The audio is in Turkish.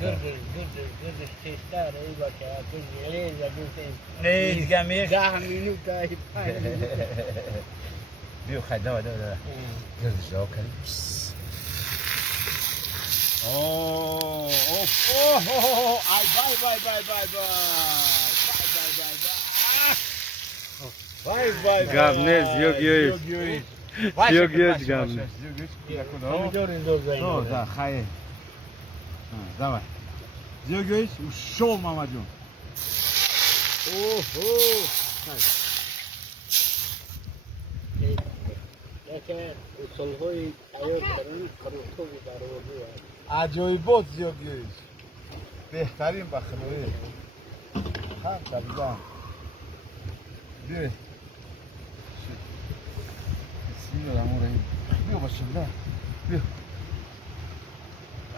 Gırgır sesler iyi bakar. Nee, die gaan meer. 10 minuten heeft hij. Wil, ga je door. Dat is ook hè. Oh. Ai, vai. Gamnez, yok. Yok, Gamnez. Pomidor doorheen. Zo, daar ga je. Давай. Zilgeus, show mamacığım. Lekker. Solhoy ayol karın karuto gidiyor. Acayibot Zilgeus. بهترین بخنوی هم کبیدان بیایید بسم الله الرحمن الرحیم بیا باشیم بیا